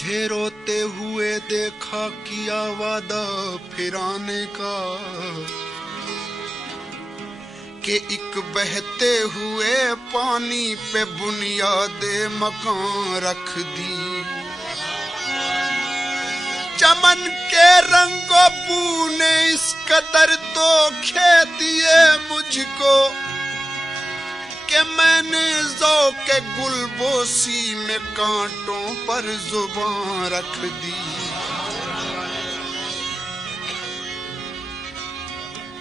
तुझे रोते हुए देखा, किया वादा फिर आने का, कि एक बहते हुए पानी पे बुनियादे मकान रख दी। चमन के रंगों बू ने इस कदर तो खे दिए मुझको, कि मैंने ज़ौक़े गुलबोसी में कांटों पर जुबान रख दी।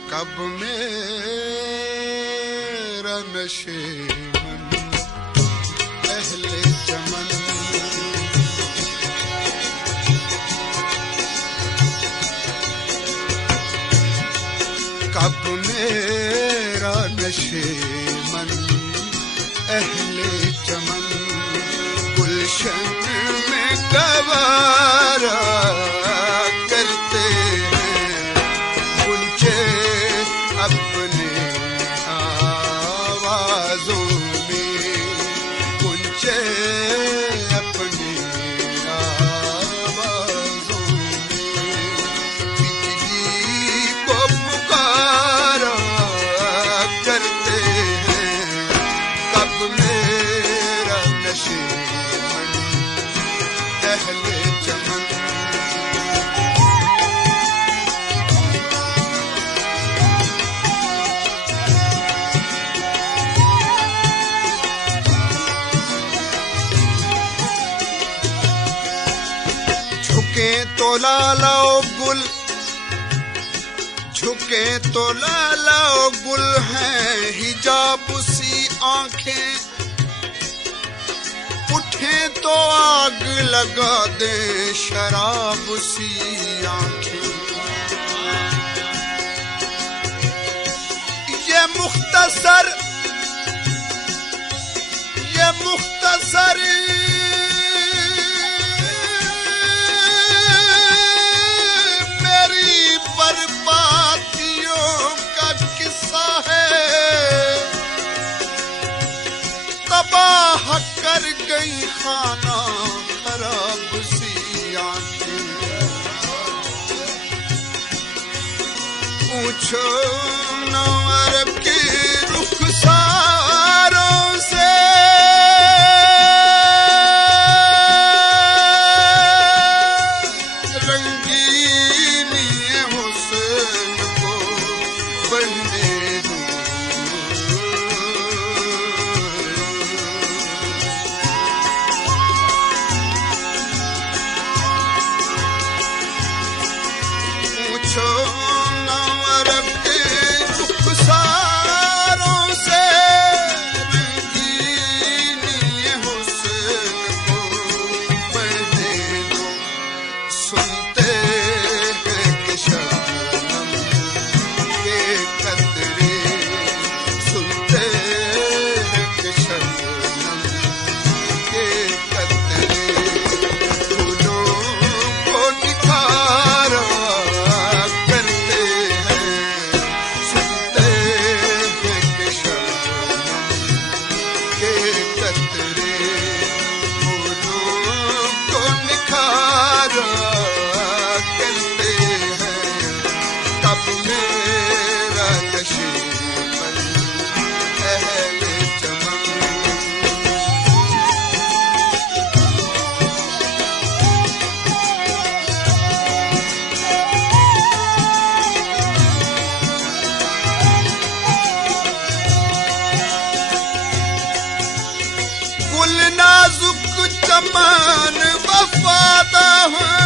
कब मेरा नशे मन अहले चमन, कब मेरा नशे मन अहले चमन गुलशन में गवारा करते हैं, गुंजे अपने आवाज़ों में, गुंजे अपने आवाज़ों में, बिजली को पुकारा करते हैं। कब मेरा नशे मन अहले चमन, झुके तो लालाओ गुल, झुके तो लालाओ गुल हैं हिजाब सी आंखें, उठे तो आग लगा दे शराब सी आंखें। ये मुख्तसर मेरी बर्बादियों का किस्सा है, तबाह कर गई खाना खराब सी आंखें। पूछो ना अरब की रुखसारों से, रंगीनी हुस्न को बढ़ने दो। पूछो ना अरब के रुखसारों से, रंगीनी हुस्न को बढ़ने दो। सुनते हैं कि शबनम के कतरे, सुनते हैं कि शबनम के कतरे फूलों को निखारा करते हैं। सुनते हैं कि शबनम के कतरे फूलों को निखारा करते हैं। तब मेरा नशे मन अहले चमन, गुल नाजुक चमन वफादा है,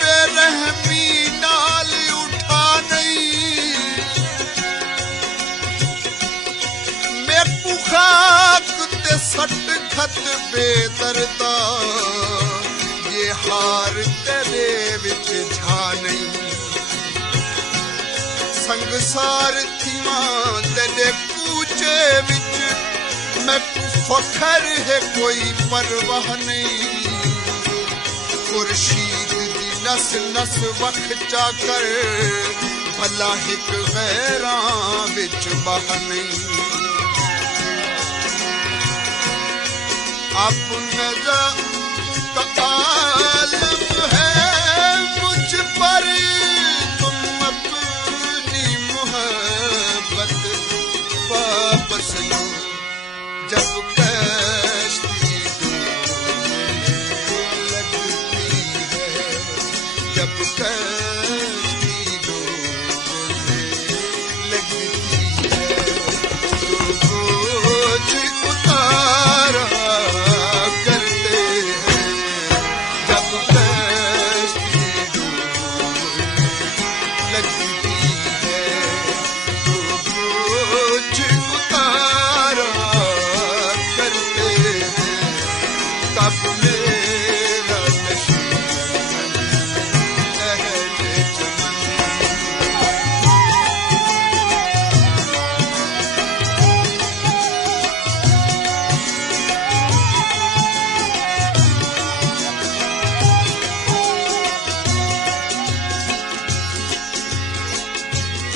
बेरहमी डाल उठा नहीं। मेकू खाक ते सट खत बेदरदा, ये हार तेरे विच झा नहीं। संगसार थीवां तेरे कूचे विच, मैकू फखर है कोई परवाह नहीं। खुर्शीद दी नस नस वख चाकर, भला हिक गैरां विच बह नहीं। अब नजर का आलम है मुझ पर, तुम अपनी मोहब्बत वापस लो। जब कश्ती डूबने लगती है, जब कश्ती डूबने लगती है, तो बोझ उतारा करते हैं। जब कश्ती डूबने लगती है, तो बोझ उतारा करते हैं। कब मेरा नशीब अहले चमन।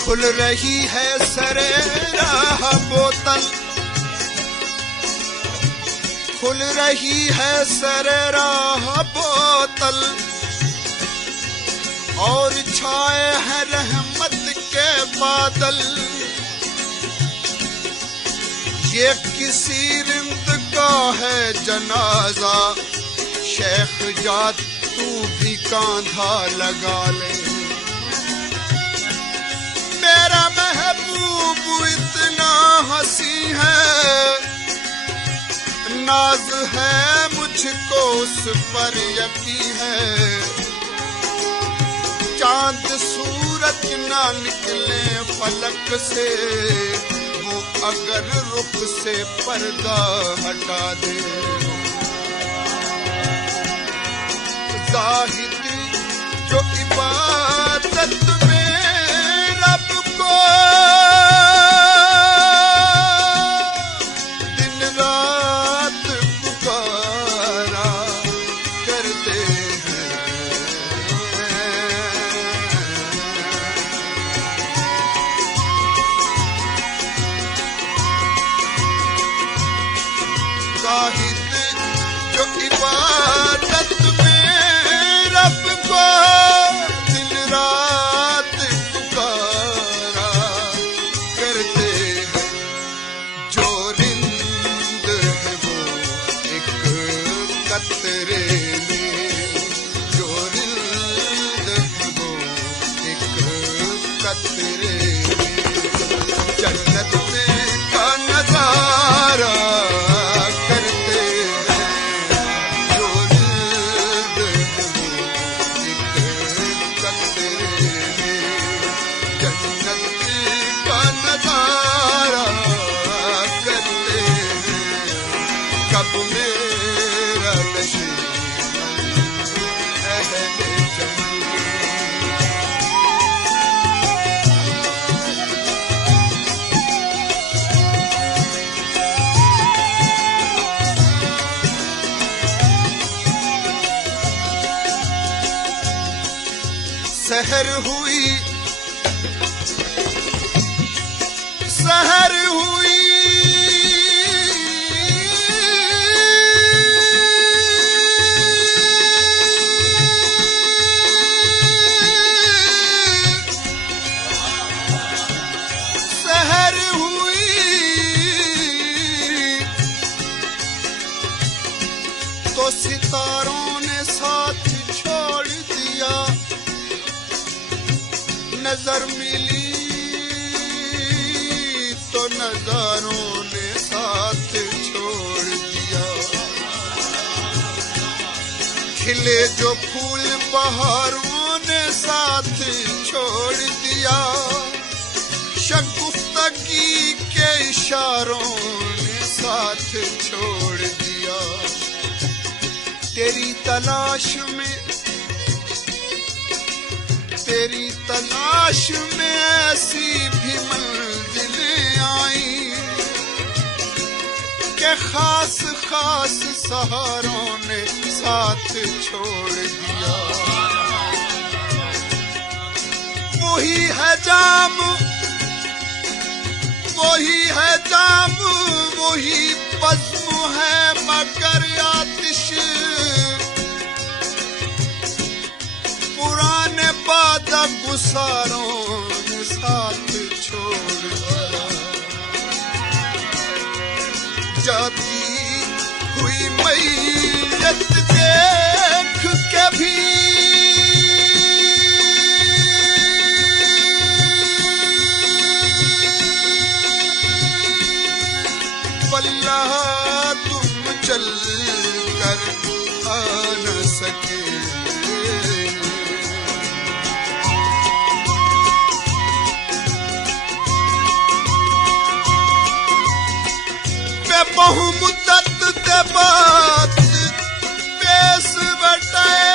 खुल रही है सरे राह बोतल, खुल रही है सरे राह बोतल, और छाए हैं रहमत के बादल। ये किसी रिंद का है जनाजा, शेख जात तू भी कांधा लगा ले। मेरा महबूब इतना हंसी है, नाज है मुझको उस पर यकीन है। चांद सूरज ना निकले फलक से, वो अगर रुख से पर्दा हटा दे। जाहिद जो इबादत में रब को दिन रात पुकारा करते हैं। जाहिद जो इबादत में रब को दिन रात पुकारा करते हैं। जो रिंद है वो एक कतरे में, जो रिंद है वो एक कतरे में, जन्नत में का नजारा करते हैं। जो रिंद है वो एक कतरे में, जन्नत का नजारा करते हैं। कब मेरा नशीब अहले चमन। सहर हुई, सहर हुई, सहर हुई, तो सितारों ने साथ छोड़ दिया। नजर मिली तो नजारों ने साथ छोड़ दिया। खिले जो फूल बहारों ने साथ छोड़ दिया। शगुफ्तगी के इशारों ने साथ छोड़ दिया। तेरी तलाश में, तेरी तलाश में ऐसी भी मंजिलें आई के खास खास सहारों ने साथ छोड़ दिया। वही है जाम, वही है जाम, वही बज़्म है मगर आतिश पुराने वादा गुसारों ने साथ छोड़ दिया। जाती हुई मैयत देख के भी वल्लाह तुम चल कर आ न सके। बहुमुद्दत दे बाद पेश बटाए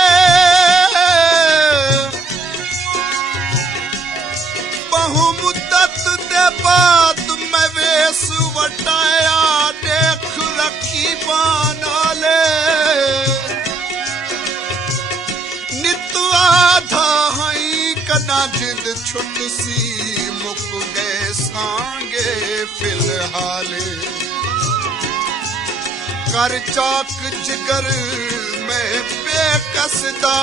बहुमुद्दत दे बाद मैं वेश वटाया देख रखी बनाले नित आधा हई कना जिंद छुट सी मुक गए सांगे फिलहाल कर चाक जिगर में बेकसदा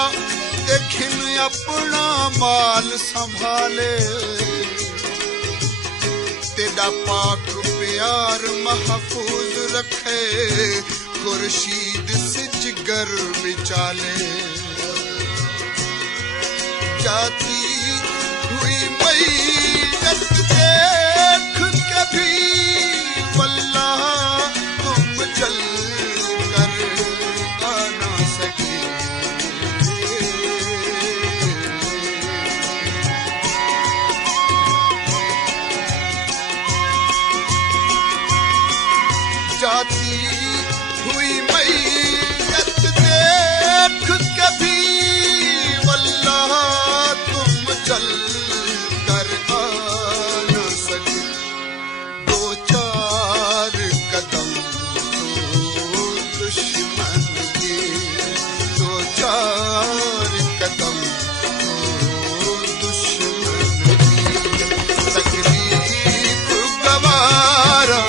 देखिन अपना माल संभाले तेरा पाक प्यार महफूज रखे खुर्शीद से जिगर विचाले। जाती हुई मैयत देख कभी वल्लाह तुम चल जाती हुई मैयत देख कभी वल्लाह तुम चल कर आ न सके। दो चार कदम तो दुश्मन के दो चार कदम तो दुश्मन की तकलीफ गवारा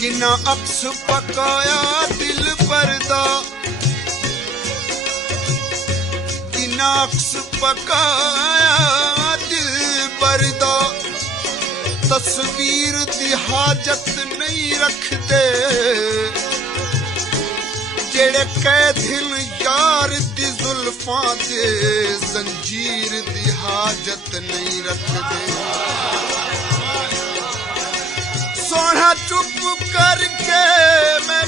जिना अक्स पकाया दिल परदा जिना अक्स पकाया दिल परदा तस्वीर दी हाजत नहीं रखते जेड़े कैदिल यार दी जुल्फां दे जंजीर दी हाजत नहीं रखते। सोना चुप करके मैं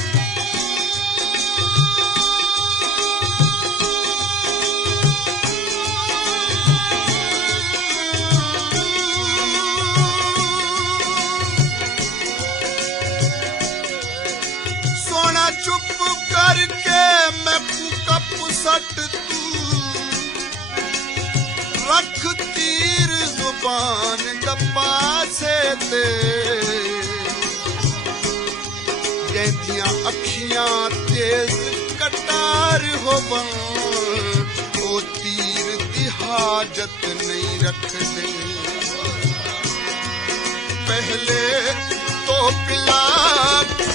सोना चुप करके मैं कप सट तू रख तीर जुबान दबा से ते जैदियां अखियां तेज कटार होवन ओ तीर दी हाजत नहीं रखदे। पहले तो पिला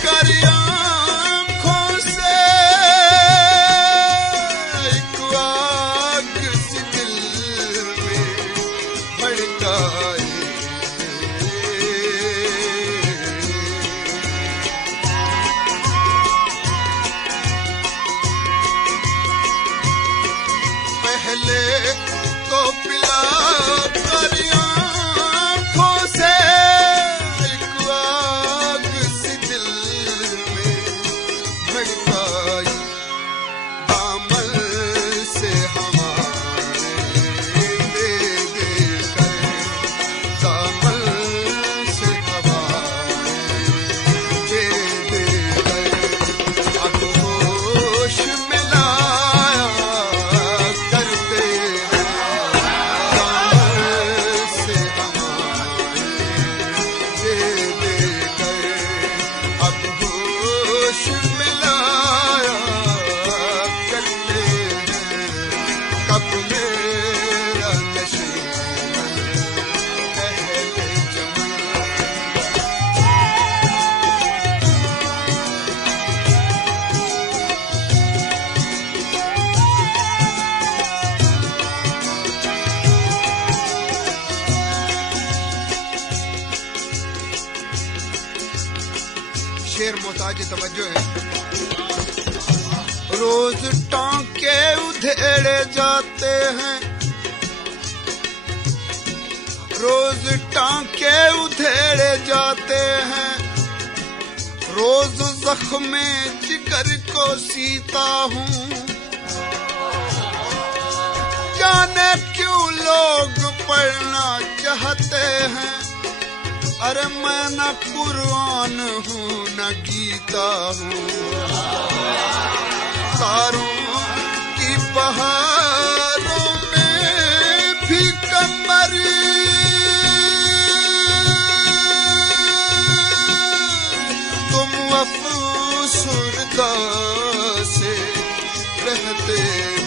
कर आँखों से एक आग सी दिल में भड़काए तो पिला कर आँखों से एक आग सी दिल शेर मोहताज तवज्जो है। रोज टांके उधेड़े जाते हैं, रोज टांके उधेड़े जाते हैं, रोज जख्मे जिगर को सीता हूँ। जाने क्यों लोग पढ़ना चाहते हैं, अरे मैं न कुरान हूँ न गीता हूँ। तारों की बहारों में भी कमर तुम अफसुर्दा से रहते हो।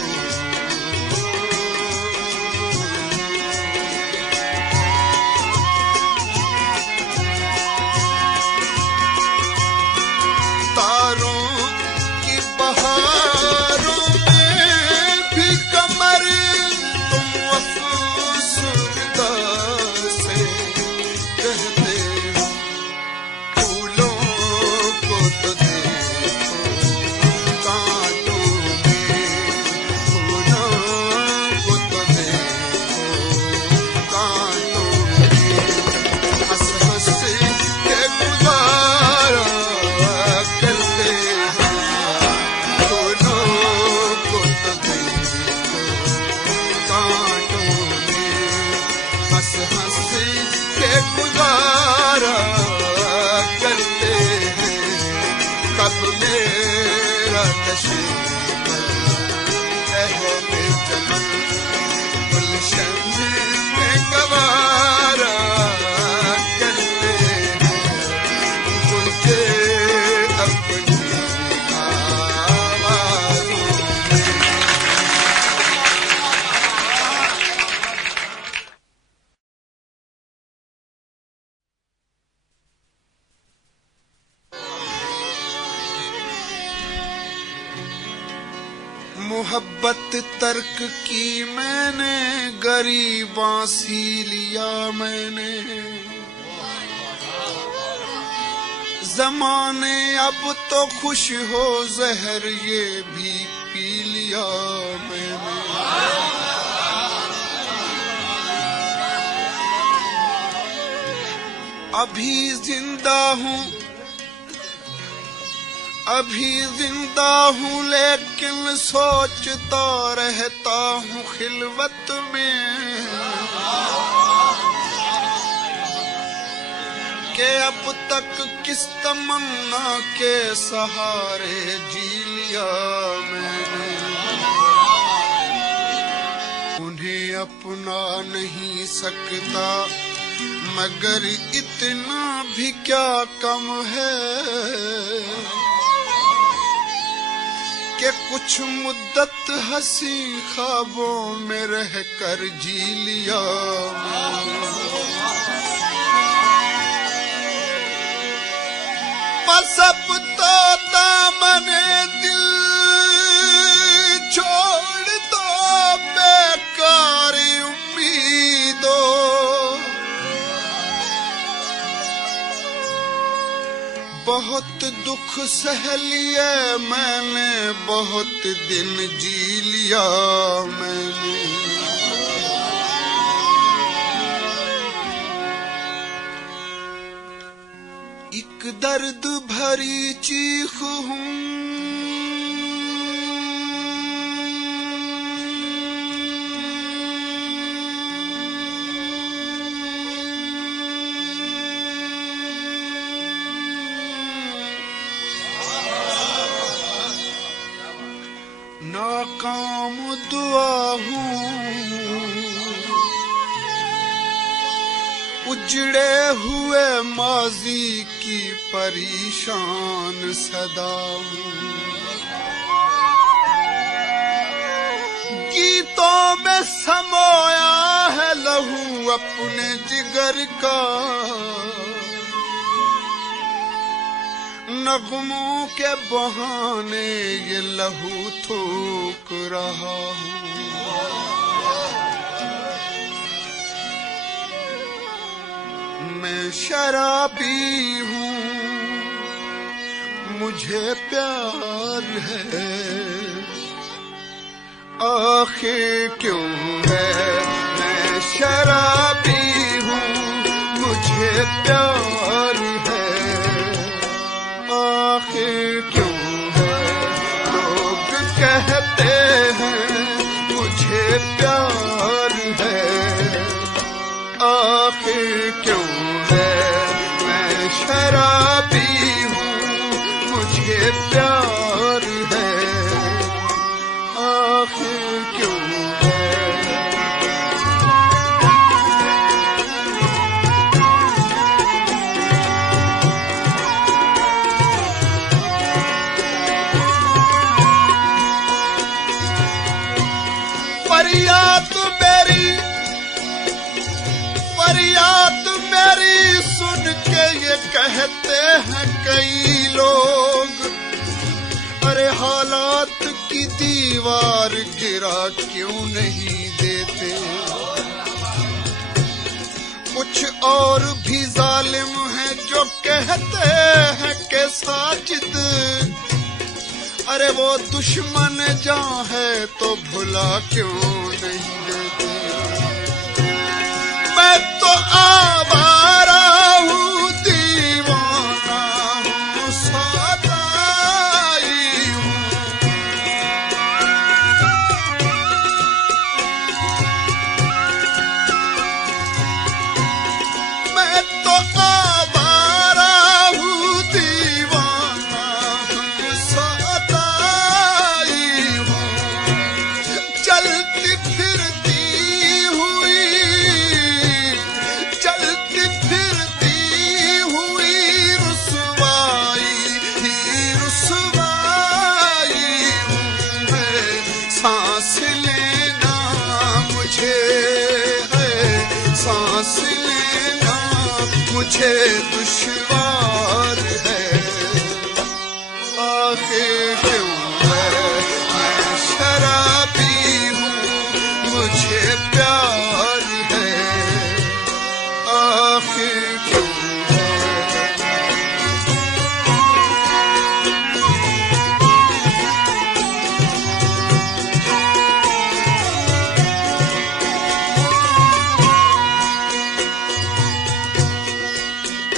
मोहब्बत तर्क की मैंने, गरीबां सी लिया मैंने। ज़माने अब तो खुश हो, जहर ये भी पी लिया मैंने। अभी जिंदा हूँ, अभी जिंदा हूँ, लेकिन सोचता रहता हूँ खिलवत में कि अब तक किस तमन्ना के सहारे जी लिया मैंने। उन्हें अपना नहीं सकता, मगर इतना भी क्या कम है कि कुछ मुद्दत हंसी ख्वाबों में रहकर जी लिया। बस अब तो दामने दिल छोड़ दो, बेकार उम्मीदों। बहुत दुख सह लिए मैंने, बहुत दिन जी लिया मैंने। एक दर्द भरी चीख हूँ, नाकाम दुआ हूँ, उजड़े हुए माजी की परेशान सदा हूँ। गीतों में समोया है लहू अपने जिगर का, नगमों के बहाने ये लहू थूक रहा हूँ। मैं शराबी हूँ, मुझे प्यार है, आखिर क्यों है मैं शराबी हूँ, मुझे प्यार है, आखिर क्यों है लोग कहते हैं मुझे प्यार है, आखिर क्यों है मैं शराबी हूँ, मुझे प्यार है, आखिर क्यों है। फरियाद मेरी सुन के ये कहते हैं कई लोग, अरे हालात की दीवार गिरा क्यों नहीं देते। कुछ और भी जालिम हैं जो कहते हैं कि साजिद, अरे वो दुश्मन जहाँ है तो भुला क्यों नहीं देते। मैं तो आवारा हूँ, दीवाना हूँ, सदाई हूँ, मैं तो आवारा हूँ, दीवाना हूँ, सदाई हूँ, चलती फिरती मुझे दुश्वार है, आखिर क्यों है मैं शराबी हूँ, मुझे प्यार है, आखिर क्यों है।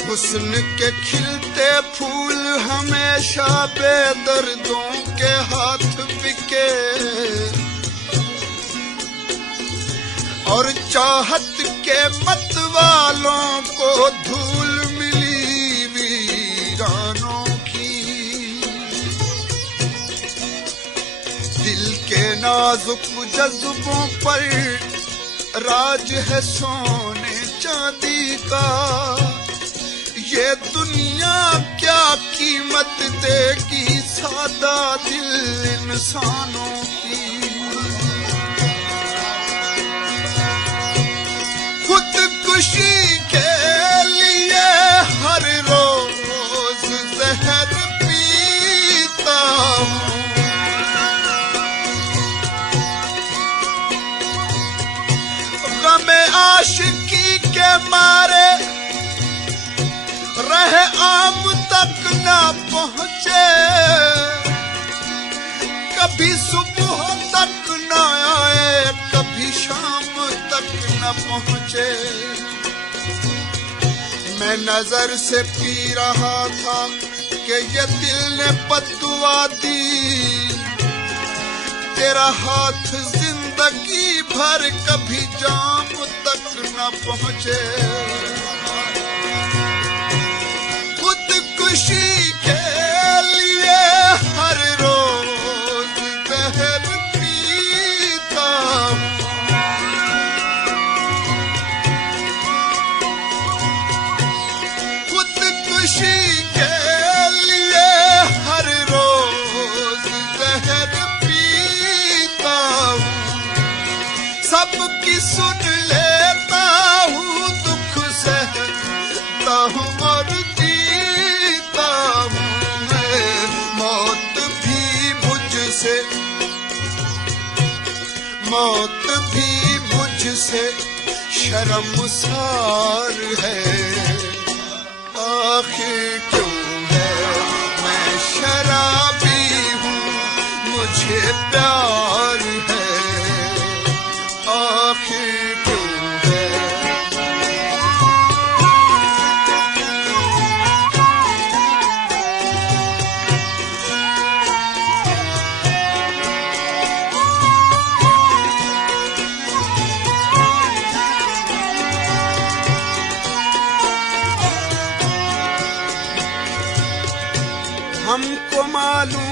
हुस्न के खिलते फूल हमेशा बेदर्दों के हाथ बिके, और चाहत के मत वालों को धूल मिली वीरानों की। दिल के नाजुक जज्बों पर राज है सोने चांदी का, ये दुनिया क्या कीमत देगी सादा दिल इंसानों की। खुदकुशी के लिए हर रोज जहर पीता हूँ, गमे आशिकी के मारे रहे आम तक ना पहुँचे, कभी सुबह तक ना आए, कभी शाम तक न पहुँचे। मैं नजर से पी रहा था कि ये दिल ने बद्दुआ दी, तेरा हाथ जिंदगी भर कभी जाम तक न पहुँचे। खुशी के लिए हर रोज जहर पीता हूँ, खुदकुशी के लिए हर रोज जहर पीता हूँ, सबकी सुन लेता हूँ, दुख सहता हूँ और मौत भी मुझसे शर्मसार है, आखिर क्यों है मैं प्यार है, आखिर क्यों है। हमको मालूम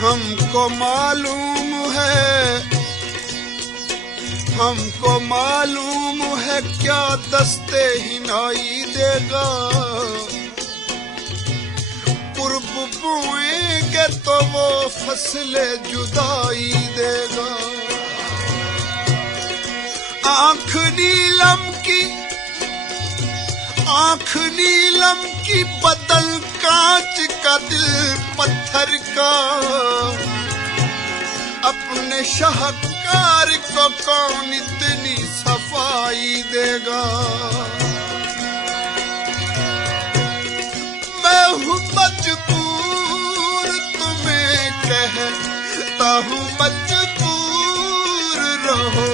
हमको मालूम है, हमको मालूम है क्या दस्ते हिनाई देगा। कुर्ब बोएंगे तो वो फसले जुदाई देगा। आंख नीलम की बदल कांच का दिल पत्थर का। अपने शाहकार को कौन इतनी सफाई देगा। मैं हूँ मजबूर तुम्हें कहता हूँ मजबूर रहो।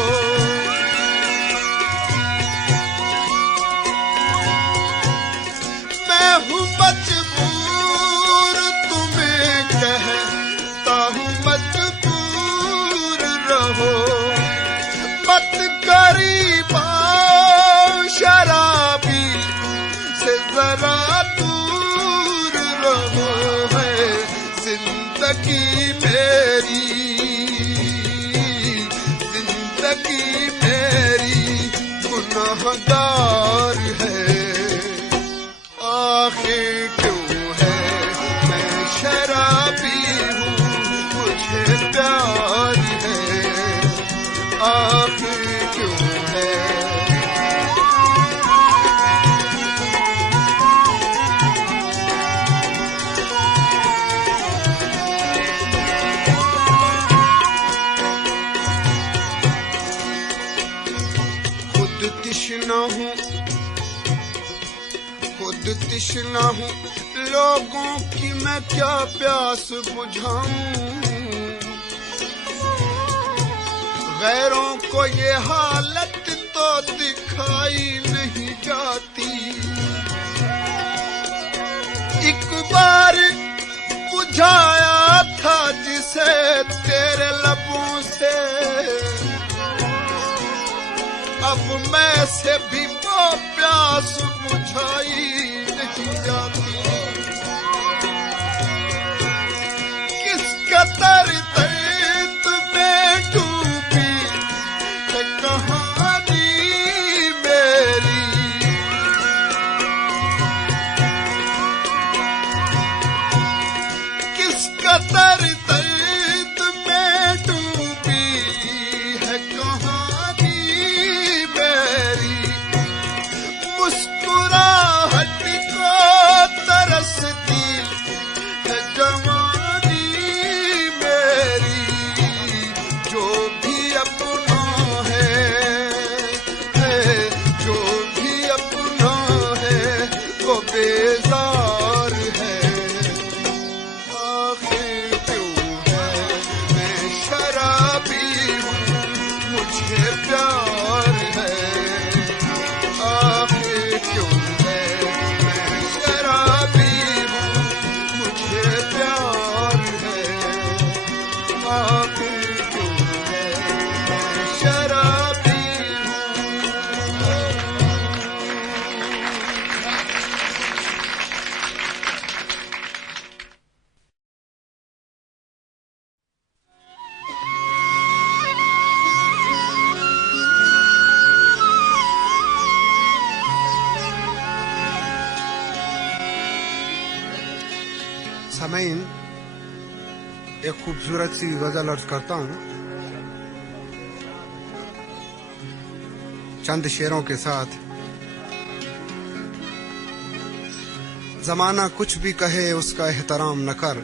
मैं हूँ मजबूर तुम्हें कहता हूँ मजबूर रहो। मत गरीबा शराबी से जरा दूर रहो। है जिंदगी मेरी गुनाहगार है, आखिर क्यों है। मैं शराबी हूँ मुझे प्यार है, आखिर क्यों है। खुद तिश्ना हूँ लोगों की मैं क्या प्यास बुझाऊं। गैरों को ये हालत तो दिखाई नहीं जाती। एक बार बुझाया था जिसे तेरे लबों से, अब मैं से भी वो प्यास बुझाई नहीं जाती। किस कदर दर्द में डूबी है कहानी मेरी। किस कदर दर्द में डूबी है कहानी मेरी। मुस्कुराहट को तरसती है जवानी मेरी। जो भी अपना है जो भी अपना है वो बेजार है, आखिर क्यों है। मैं शराबी हूँ मुझे प्यार है, आखिर क्यों है। मैं शराबी हूँ मुझे प्यार है, आखिर क्यों है। मैं शराबी सामईन एक खूबसूरत सी गजल अर्ज करता हूँ चंद शेरों के साथ। जमाना कुछ भी कहे उसका एहतराम न कर।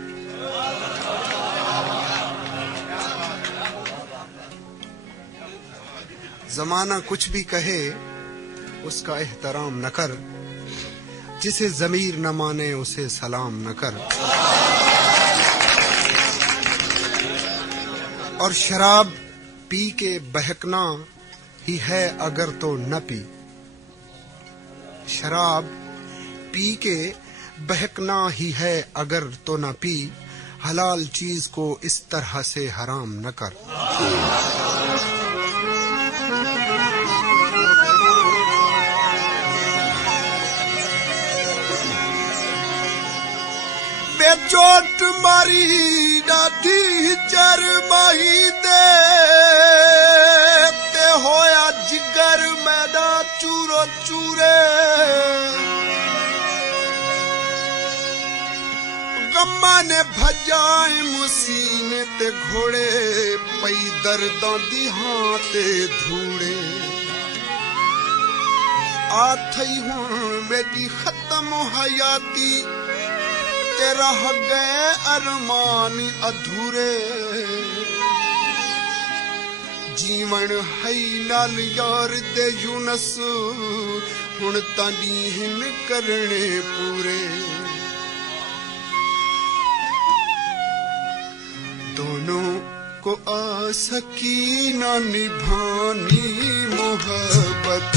जमाना कुछ भी कहे उसका एहतराम न कर, जिसे ज़मीर न माने उसे सलाम न कर। और शराब पी के बहकना ही है अगर तो न पी। शराब पी के बहकना ही है अगर तो न पी। हलाल चीज को इस तरह से हराम न कर। बेचोट मारी डाठी चरमाही दे ते होया जिगर मैदा चूरो चूरे। गम्मा ने भजाए मुसीने ते घोड़े पई दर्दां दी हां ते धूड़े। आ थई हुण मेरी खत्म हयाती ते रह गए अरमान अधूरे। जीवन है नाल यार दे यूनस हुण तां हिन करने पूरे। दोनों को आ सकी ना निभानी मोहब्बत।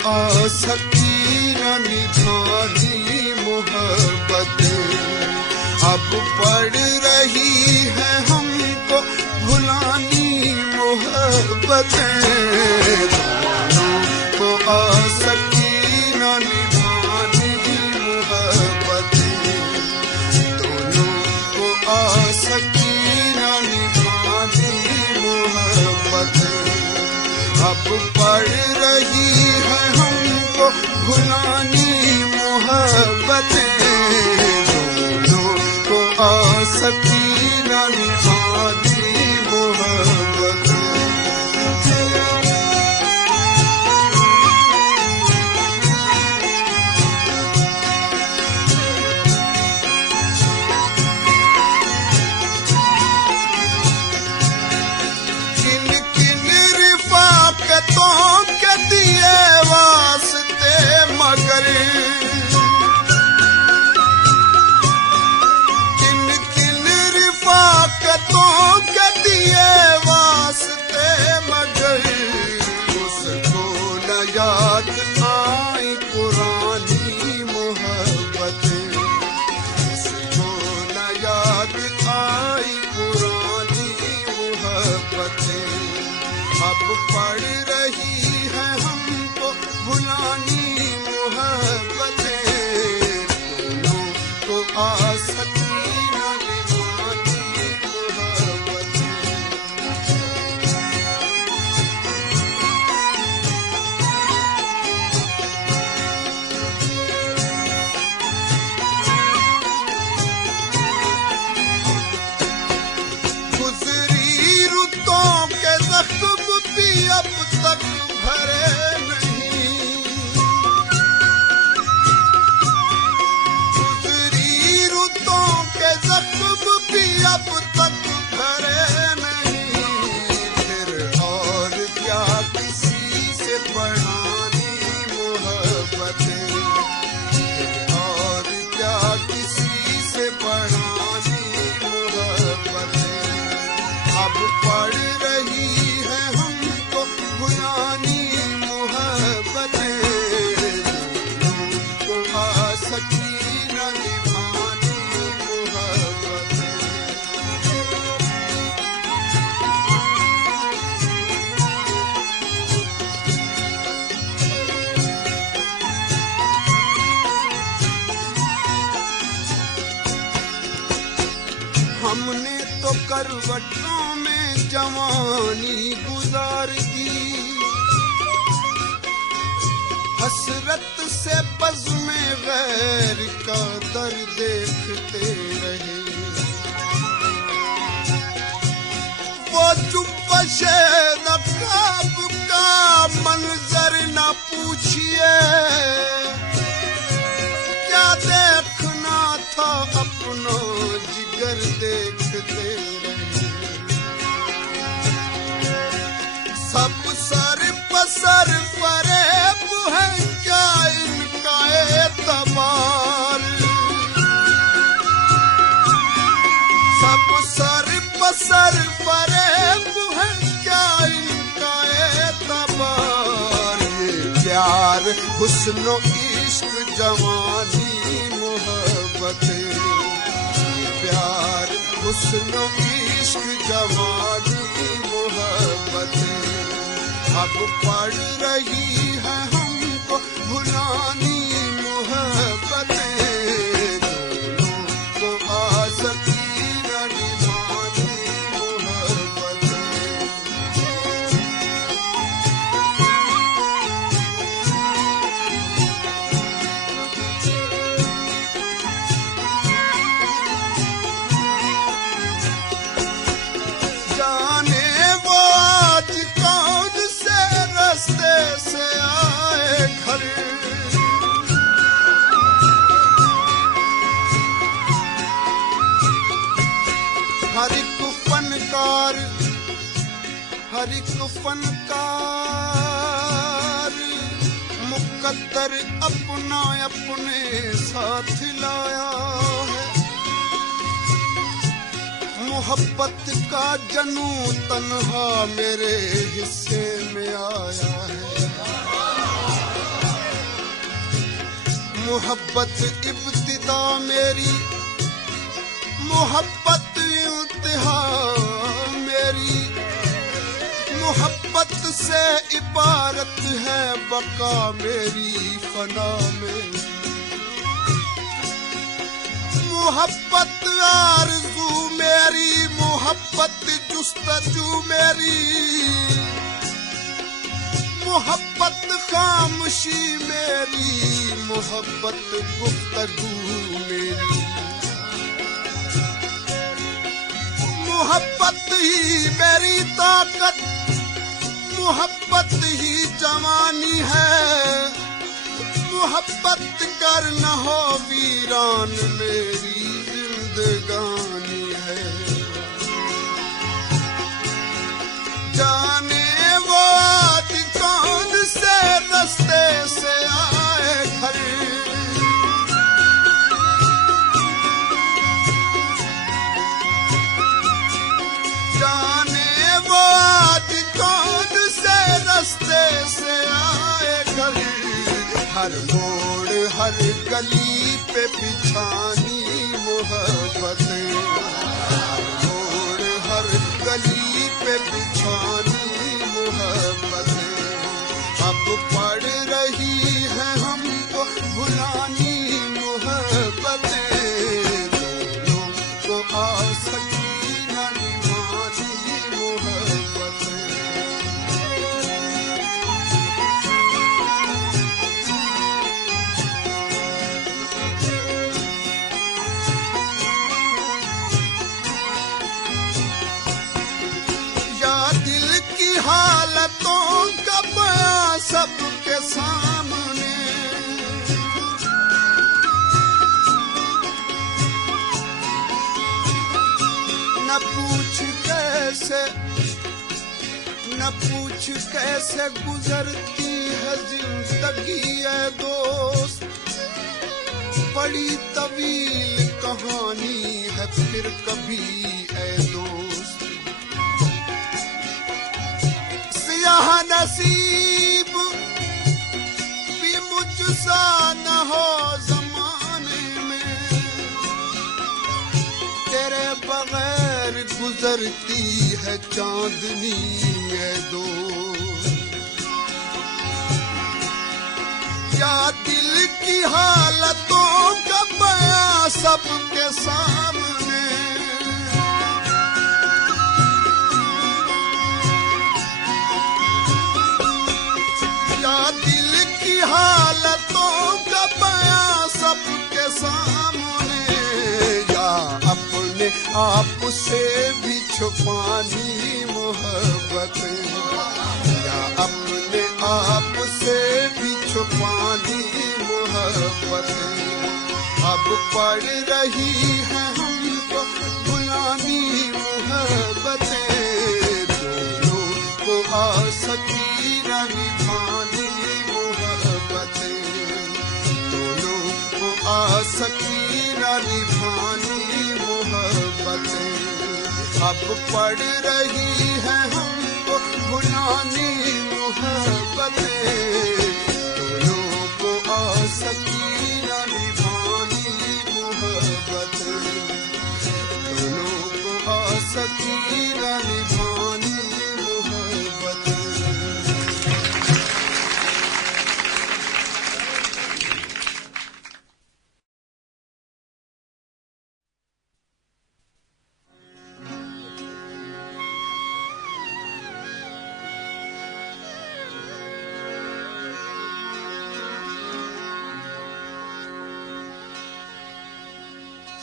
आ सकी न निभानी मोहब्बत। अब पड़ रही है हमको भुलानी मोहब्बत। दोनों को आ सकी न निभानी मोहब्बत। दोनों को आ सकी न निभानी मोहब्बत। अब पड़ रही है हमको भुलानी मोहब्बत। दोनों को आ सकी न निभानी मोहब्बत। तो के दिए वास्ते मगर किन किन रिफाकतों के दिए वास्ते मगर उसको न याद आई पुरानी मोहब्बत। उसको न याद आई पुरानी मोहब्बत। अब पड़ रही है हमको भुलानी मोहब्बत। दोनों को आ सकी न निभानी मोहब्बत। गुजरी रुतों के जख्म अब तक भरे नहीं। गुजरी रुतों के जख्म भी अब तक भरे नहीं। फिर और क्या किसी से बढ़ानी मोहब्बत। फिर और क्या किसी से बढ़ानी मोहब्बत। अब पड़ रही है हमको भुलानी मोहब्बत। दोनों को आ सकी न निभानी मोहब्बत। हमने तो करवटों में जवानी गुजार दी। हसरत से बज़्म गैर का दर देखते रहे। वो जुम्बशे नकाब का मंजर न पूछिए, क्या देखना था अपना जिगर देखते रहे। सब सर पसर फरेब है क्या इनका एतबार। सब सर पसर फरेब है क्या इनका एतबार। ये प्यार हुस्न इश्क जवानी मोहब्बतें, ये प्यार हुस्न इश्क जवानी मोहब्बतें अब पड़ रही है हमको भुलानी मोहब्बतें। दोनों को आसकी न निभानी मोहब्बतें। जाने वो आज कौन से रास्ते से आए घर। हर एक फनकार, हर एक फनकार मुकद्दर अपना अपने साथ लाया है। मोहब्बत का जनू तन्हा मेरे हिस्से में आया है। मोहब्बत इब्तिदा मेरी, मोहब्बत इंतहा मेरी। मोहब्बत से इबारत है बका मेरी फना में। मोहब्बत आरज़ू मेरी, मोहब्बत जुस्तजू मेरी। मोहब्बत खामोशी मेरी, मोहब्बत गुफ्तगू मेरी। मोहब्बत ही मेरी ताकत, मोहब्बत ही जवानी है। मोहब्बत कर न हो वीरान मेरी जिंदगानी है। जाने वो आज कौन से रास्ते से आए घर। जाने वो आज कौन से रास्ते से आए घर। हर मोड़ हर गली पे बिछानी मोहब्बतें। हर मोड़ हर गली पे बिछानी मोहब्बतें अब पड़ रही है हमको भुलानी मोहब्बतें। दोनों को आसकी न निभानी मोहब्बतें। हालतों का बयां सबके सामने। न पूछ कैसे, न पूछ कैसे गुजरती है जिंदगी है दोस्त। बड़ी तवील कहानी है फिर कभी है दोस्त। यहाँ नसीब भी मुझसा न हो जमाने में। तेरे बगैर गुजरती है चांदनी है दोस्त। क्या दिल की हालतों का बयां सबके सामने। दिल की हालतों का बयां सबके सामने। या अपने आप से भी छुपानी मोहब्बतें। या अपने आप अब पड़ रही है हमको भुलानी मोहब्बतें, दोनों को आसकी न निभानी मोहब्बतें, दोनों को आसकी न निभानी मोहब्बतें, अब पड़ रही है हमको भुलानी मोहब्बतें, दोनों को आसकी न निभानी मोहब्बतें, दोनों को आसकी न निभानी मोहब्बतें।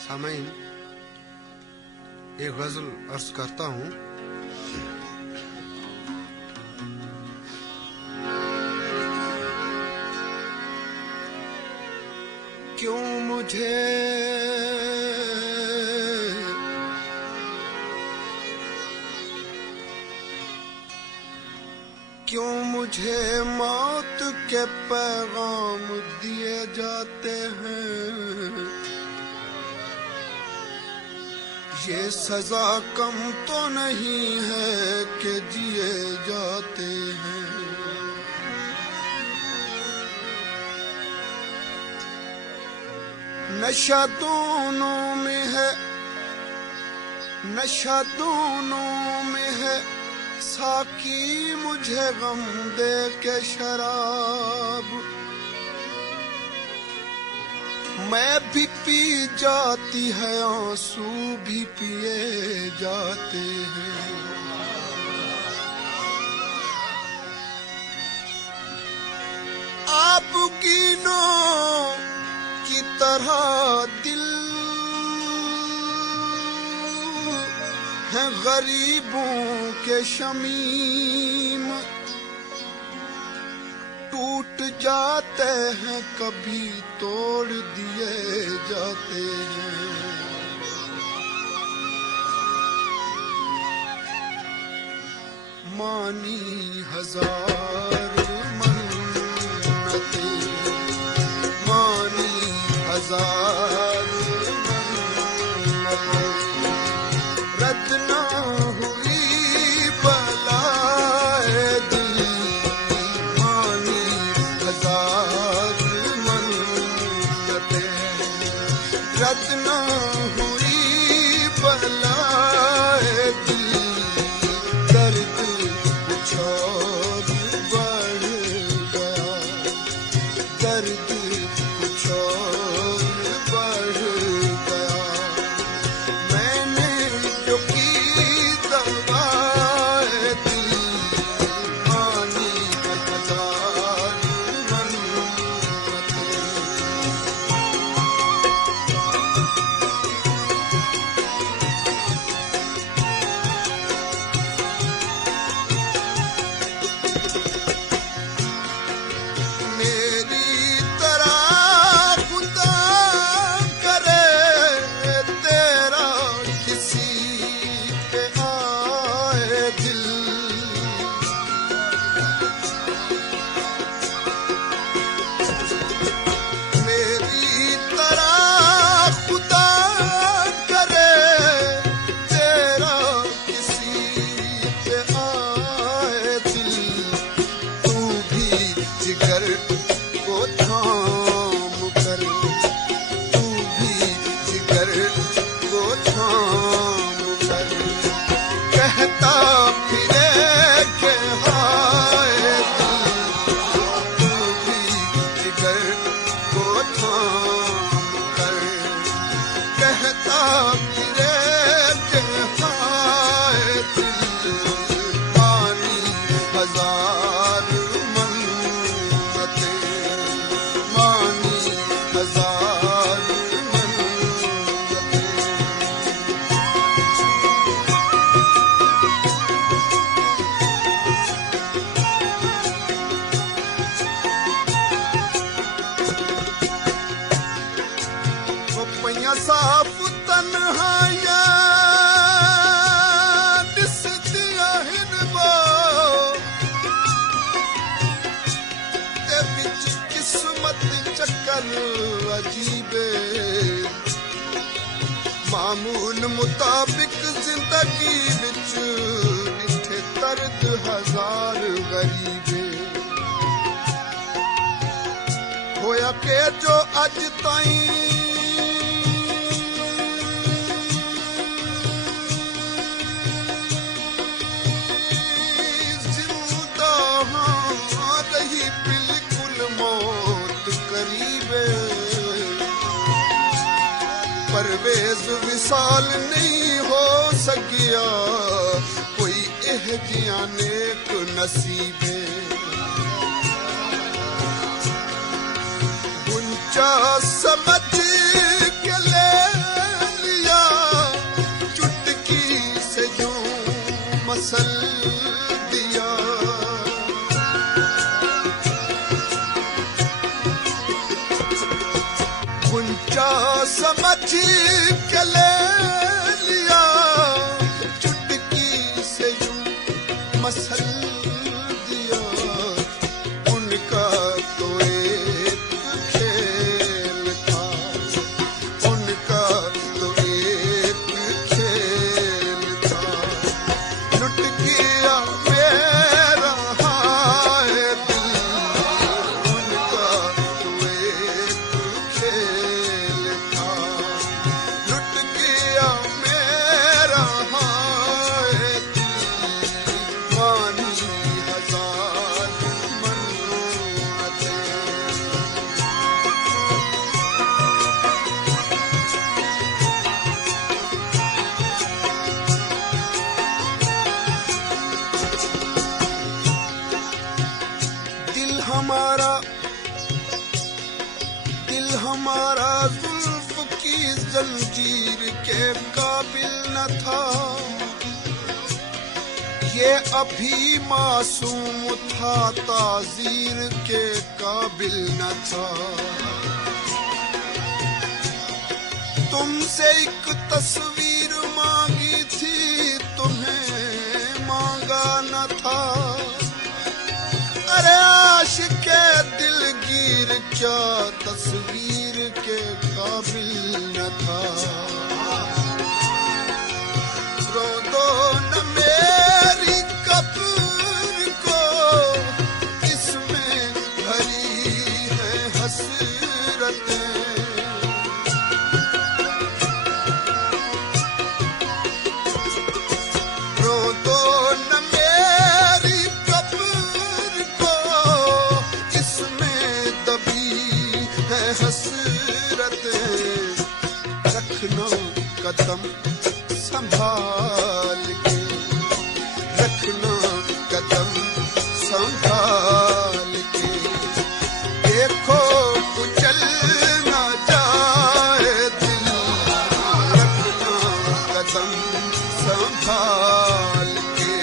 सामईन, एक गजल अर्ज करता हूँ। क्यों मुझे मौत के पैगाम दिए जाते हैं, ये सजा कम तो नहीं है कि जिए जाते हैं। नशा दोनों में है, नशा दोनों में है, साकी मुझे गम दे के शराब, मैं भी पी जाती है, आंसू भी पिए जाते हैं। आप गिनों की तरह दिल है गरीबों के शमीम, टूट जाते हैं कभी तोड़ दिए जाते हैं। मानी हजार मन्नतें, मानी हजार मन्नतें, रद्द ना हुई बलाए दिल, मानी हजार मन्नतें, रद्द ना हुई बलाए दिल, दर्द कुछ और बढ़ गया, दर्द कुछ और बढ़ जीवे मामूल मुताबिक जिंदगी विच इत्थे दर्द हजार गरीबे होया के जो अज ताईं परवेज विसाल नहीं हो सकिया कोई एह जिया नेक नसीबे गुंचा समझ के ले लिया चुटकी से यूं मसल दिया गुंचा समझ के ले लिया चुटकी से यूं मसल दिया उनका तो एक खेल था उनका तो एक खेल था लुट गया मेरा हाय दिल उनका तो एक खेल था लुट गया मेरा हाय दिल मानी हजार मन्नतें दिल हमारा जुल्फ की जंजीर के काबिल न था ये अभी मासूम था ताजीर के काबिल न था तुमसे एक तस्वीर मांगी थी तुम्हें मांगा न था अरे आशिक़े दिलगीर क्या तस्वीर के काबिल न था रो दो न मेरी कब्र को इसमें भरी है हसरतें रो दो न मेरी कब्र को इसमें दबी है हसरतें रखना कदम संभाल के रखना कदम संभाल के देखो कुचल ना जाए दिल रखना कदम संभाल के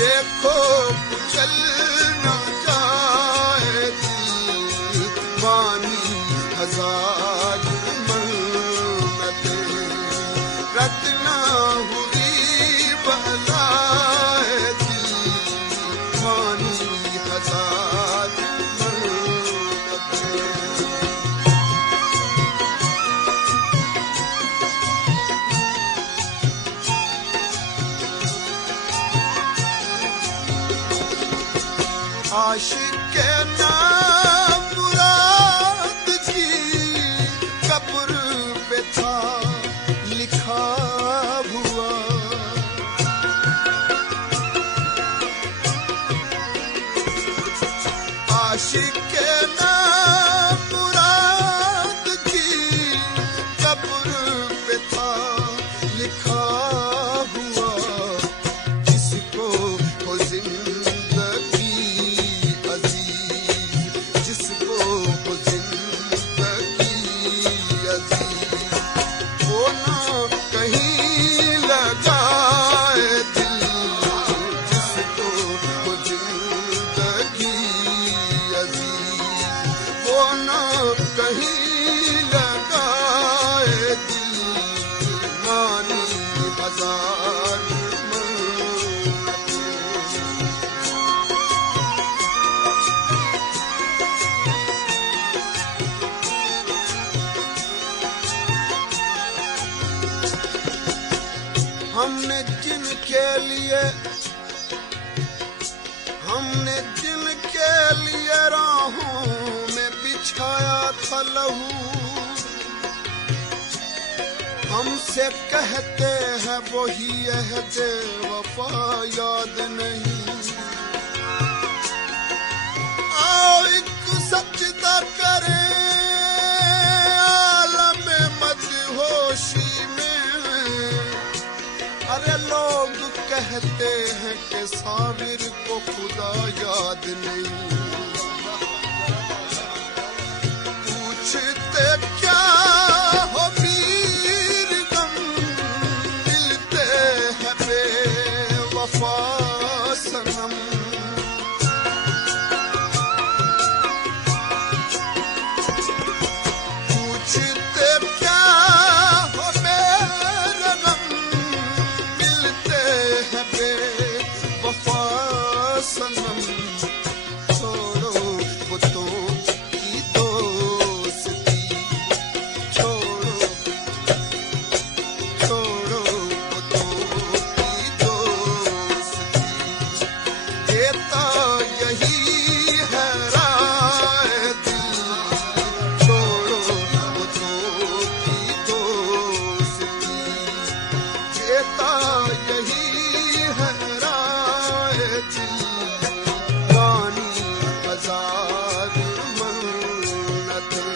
देखो कुचल ना जाए दिल मानी हजार मन्नतें रद्द ना हुई बलाए दिल मानी हजार मन्नतें आशिक़ नाम मुराद की कब्र पे था लिखा हुआ आशिक़ नाम मुराद की कब्र पे था लिखा हुआ जिसको हो जिंदगी अजीज जिसको हो जिंदगी अजीज वो ना कहीं लगाए दिल जिसको हो जिंदगी अजीज रहूं। हमसे कहते हैं वही अहदे वफा याद नहीं। आओ एक सजदा करें आलम मदहोशी में। अरे लोग कहते हैं कि साबिर को खुदा याद नहीं। पूछते क्या हो मीर गम, मिलते हैं बेवफा सनम। पूछते क्या हो मेरे गम, मिलते हैं बेवफा सनम। छोड़ो बुतों की दोस्ती, छोड़ो बुतों की दोस्ती। देता यही है राय दिल, छोड़ो बुतों की दोस्ती। देता यही है राय दिल, मानी हजार मन्नते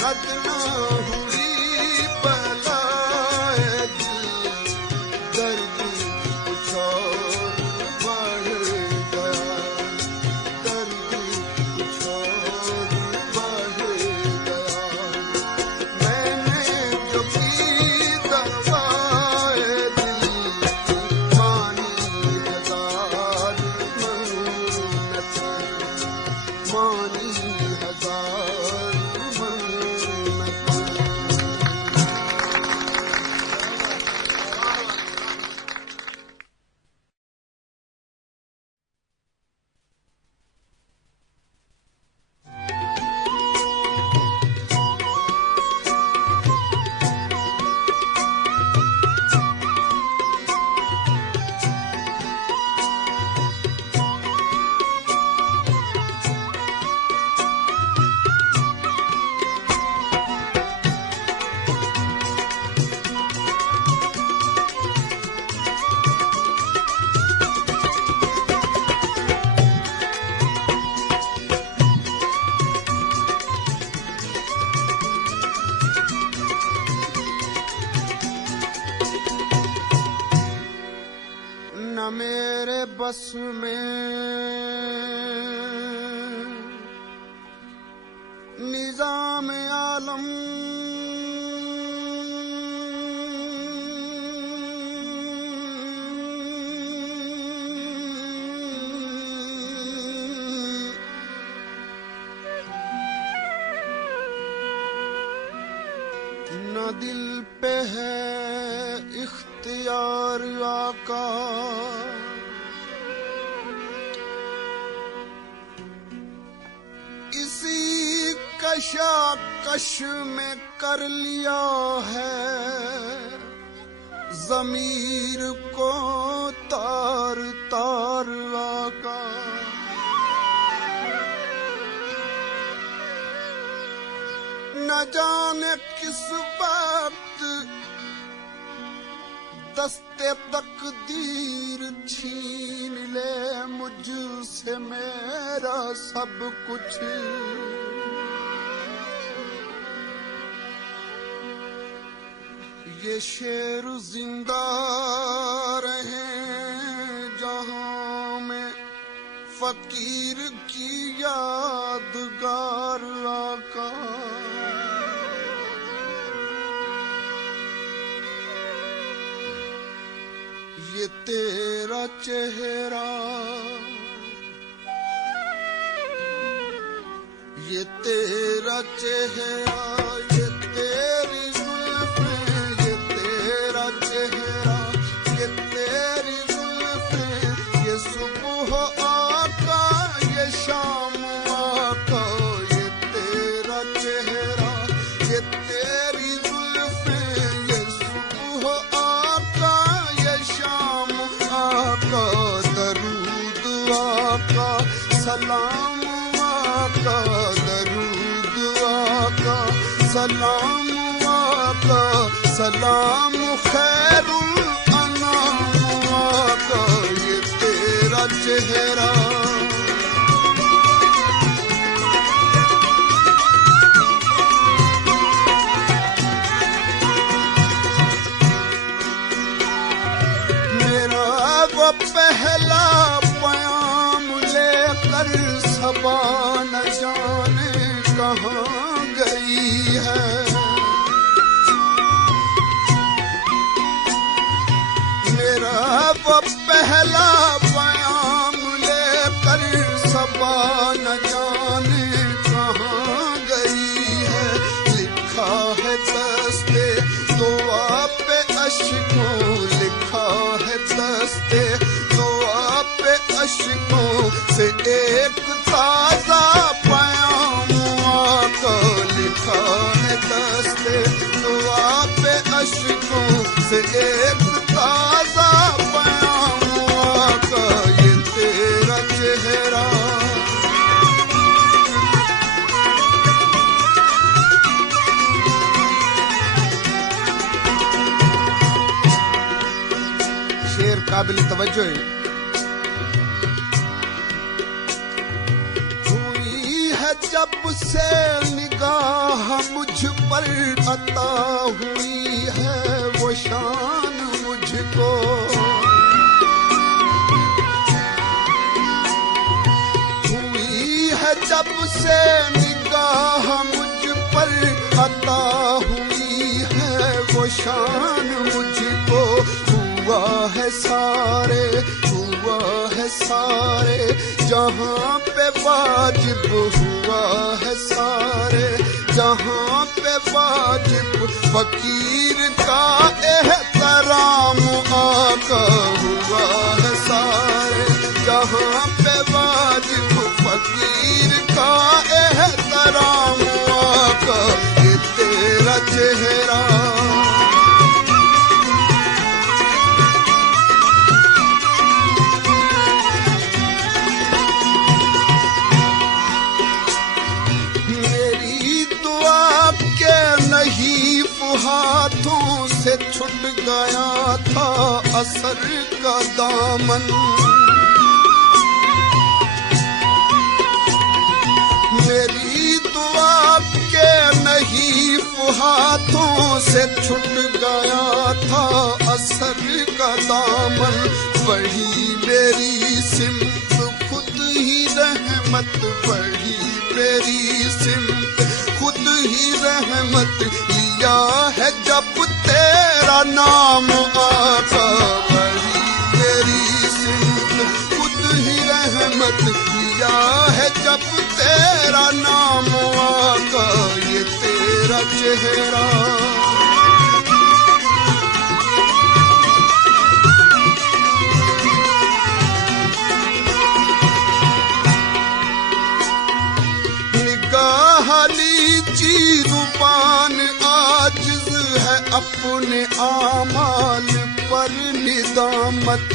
रद ना हुई बलाए दिल। दर्द कुछ और बढ़ गया, दर्द कुछ और बढ़ गया। मैंने जो पी दवाए दिल, मानी हजार मन्नते, मानी हजार मन्नते। न मेरे बस में निजाम आलम, न दिल पे है इख्तियार आका। इसी कशाकश में कर लिया है ज़मीर को तार तार आका। न जाने किस वक्त दस्ते तकदीर छीन ले मुझसे मेरा सब कुछ। ये शेर जिंदा रहे जहां में फकीर की यादगार आका। ये तेरा चेहरा, ये तेरा चेहरा, ये तेरी जुल्फें, ये तेरा चेहरा, ये तेरी जुल्फें, ये सुबह आका, ये शाम आका। ये तेरा चेहरा, ये तेरी जुल्फें, ये सुबह आका, ये शाम आका। दरूद आका, सलाम आका, दरूद आका। सलाम आका सलाम खैरुल अनाम आका ये तेरा चेहरा। मेरा वो पहला प्याम लेकर सबा न जाने कहाँ गई है। मेरा वो पहला प्याम लेकर सबा न जाने कहाँ गई है। लिखा है दस्ते दुआ पे अश्कों, लिखा है दस्ते दुआ पे अश्कों से एक ताजा प्याम आका। लिखा है दस्ते दुआ पे अश्कों से एक ताजा प्याम आका ये तेरा चेहरा। शेर काबिल तवज्जो है। हुई है जब से निगाह मुझ पर अता हुई है वो शान मुझको। हुई है जब से निगाह मुझ पर अता हुई है वो शान मुझको। हुआ है सारे जहाँ पे वाजिब, हुआ है सारे जहाँ पे वाजिब फकीर का एहतराम आका। हुआ है सारे जहाँ पे वाजिब फकीर का एहतराम आका ये तेरा चेहरा। हाथों से छूट गया था असर का दामन। मेरी दुआ के नहीं हाथों से छूट गया था असर का दामन। वही मेरी सिमत खुद ही रहमत, वही मेरी सिमत खुद ही रहमत लिया है जब तेरा नाम आका। वही मेरी सिमत खुद ही रहमत लिया है जब तेरा नाम आका ये तेरा चेहरा। जुबान आजिज़ है अपने आमाल पर निदामत।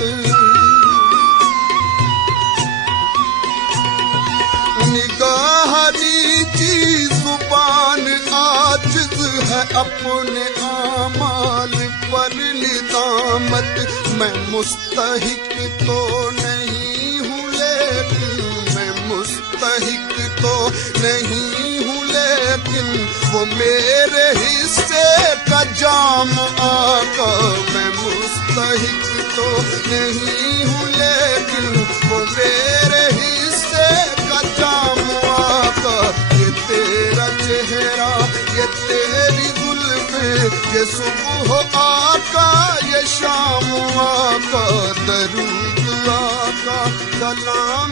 निगाह नीची जुबान आजिज़ है अपने आमाल पर निदामत। मैं मुस्तहिक तो नहीं हूँ लेकिन, मैं मुस्तहिक तो नहीं हूँ लेकिन वो मेरे हिस्से का जाम आका। मैं मुस्तहिक तो नहीं हूँ लेकिन वो मेरे हिस्से का जाम आका ये तेरा चेहरा, ये तेरी जुल्फ़ें, ये सुबह आका ये शाम आका। दरूद आका सलाम